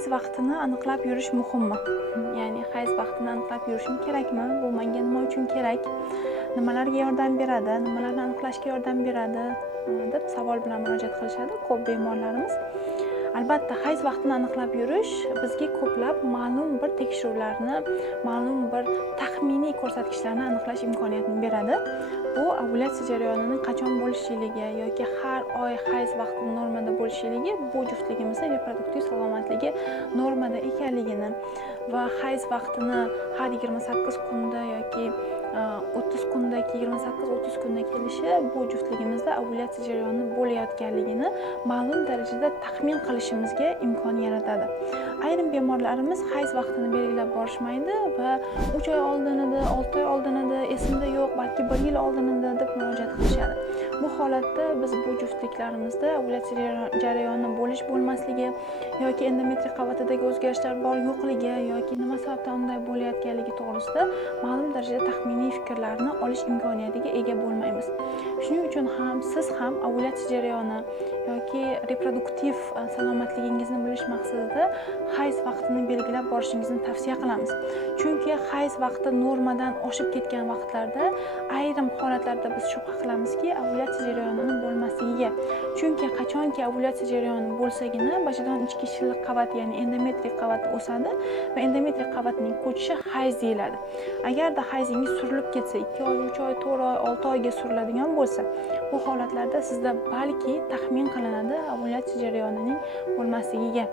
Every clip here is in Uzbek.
hayz vaqtini aniqlab yurish muhimmi? Ya'ni hayz vaqtini aniqlab yurishim kerakmi? Bu menga nima uchun kerak? Nimalarga yordam beradi? Nimalarni aniqlashga yordam beradi? deb savol bilan murojaat qilishadi ko'p bemorlarimiz. Albatta, hayz vaqtini aniqlab yurish bizga ko'plab ma'lum bir tekshiruvlarni, ma'lum bir taxminiy ko'rsatkichlarni aniqlash imkoniyatini beradi. Bu ovulyatsiya jarayonining qachon bo'lishligi yoki har oy hayz vaqti normada bo'lishligi bu juftligimizning reproduktiv salomatligi normada ekanligini va hayz vaqtini har 28 kunda yoki 30 kundaki 28-30 kunda kelishi bu juftligimizda ovulyatsiya jarayoni bo'layotganligini ma'lum darajada taxmin qilishimizga imkon yaratadi. Ayrim bemorlarimiz hayz vaqtini belgilab borishmaydi va 3 oy oldin edi, 6 oy oldin edi, esimda yo'q, balki 1 yil oldin edi deb murojaat qilishadi. Bu holatda biz bu juftliklarimizda ovulyatsiya jarayoni bo'lish-bo'lmasligi yoki endometriy qavatidagi o'zgarishlar bor yo'qligi yoki nima sababdan unday bo'layotganligi to'g'risida ma'lum darajada taxminiy fikrlarni olish imkoniyatiga ega bo'lmaymiz. Shuning uchun ham siz ham ovulyatsiya jarayoni yoki reproduktiv salomatligingizni bilish maqsadida hayz vaqtini belgilab borishingizni tavsiya qilamiz. Chunki hayz vaqti normadan oshib ketgan vaqtlarda ayrim holatlarda biz shubha qilamizki, ovulyatsiya jarayonining bo'lmasligiga. Chunki qachonki ovulyatsiya jarayoni bo'lsagina bachadon ichki shilliq qavat, ya'ni endometriy qavat o'sadi va endometriy qavatning ko'chishi hayz deyiladi. Agarda hayzingiz surilib ketsa, 2 oy, 3 oy, 4 oy, 6 oyga suriladigan bo'lsa, bu holatlarda sizda balki taxmin qilinadi ovulyatsiya jarayonining bo'lmasligiga.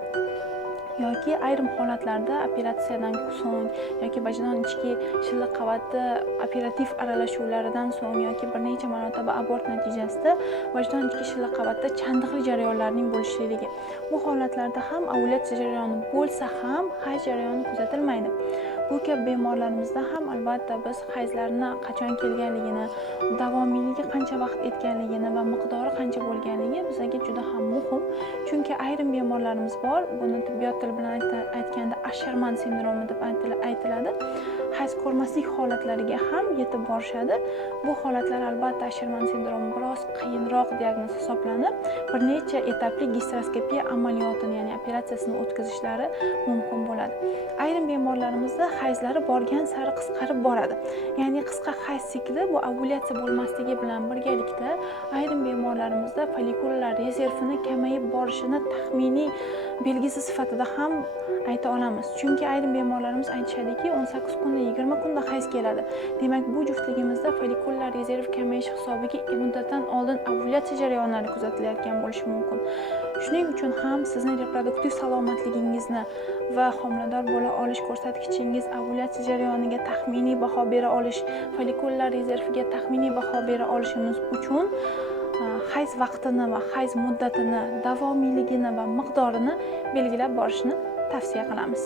Yoki ayrim holatlarda operatsiyadan so'ng yoki bachadon ichki shilliq qavati operativ aralashuvlaridan so'ng yoki bir necha marotaba abort natijasida bachadon ichki shilliq qavatda chandiqli jarayonlarning bo'lishligi. Bu holatlarda ham ovulyatsiya jarayoni bo'lsa ham hayz jarayoni kuzatilmaydi. Bu kabi bemorlarimizda ham albatta biz hayzlarni qachon kelganligini, davomiyligi qancha vaqt etganligini va miqdori qancha bo'lganligi bizga juda ham muhim. Chunki ayrim bemorlarimiz bor, buni tibbiyot tili bilan aytganda Asherman sindromi deb aytiladi. Hayz ko'rmaslik holatlariga ham yetib borishadi. Bu holatlar albatta Asherman sindromi biroz qiyinroq diagnoz hisoblanib, bir necha etapli gisteroskopiya amaliyotini, ya'ni operatsiyasini o'tkazishlari mumkin bo'ladi. Ayrim bemorlarimizda hayzlari borgan sari qisqarib boradi. Ya'ni qisqa hayz sikli bu ovulyatsiya bo'lmasligi bilan birgalikda ayrim bemorlarimizda follikullar rezervini kamayib borishini taxminiy belgisi sifatida ham ayta olamiz. Chunki ayrim bemorlarimiz aytishadiki, 18 kunda, 20 kunda hayz keladi. Demak, bu juftligimizda follikullar rezerv kamayishi hisobiga muddatdan oldin ovulyatsiya jarayonlari kuzatilayotgan bo'lishi mumkin. Shuning uchun ham sizning reproduktiv salomatligingizni va homilador bo'la olish ko'rsatkichingiz ovulyatsiya jarayoniga taxminiy baho bera olish, follikullar rezerviga taxminiy baho bera olishimiz uchun hayz vaqtini va hayz muddatini, davomiyligini va miqdorini belgilab borishni tavsiya qilamiz.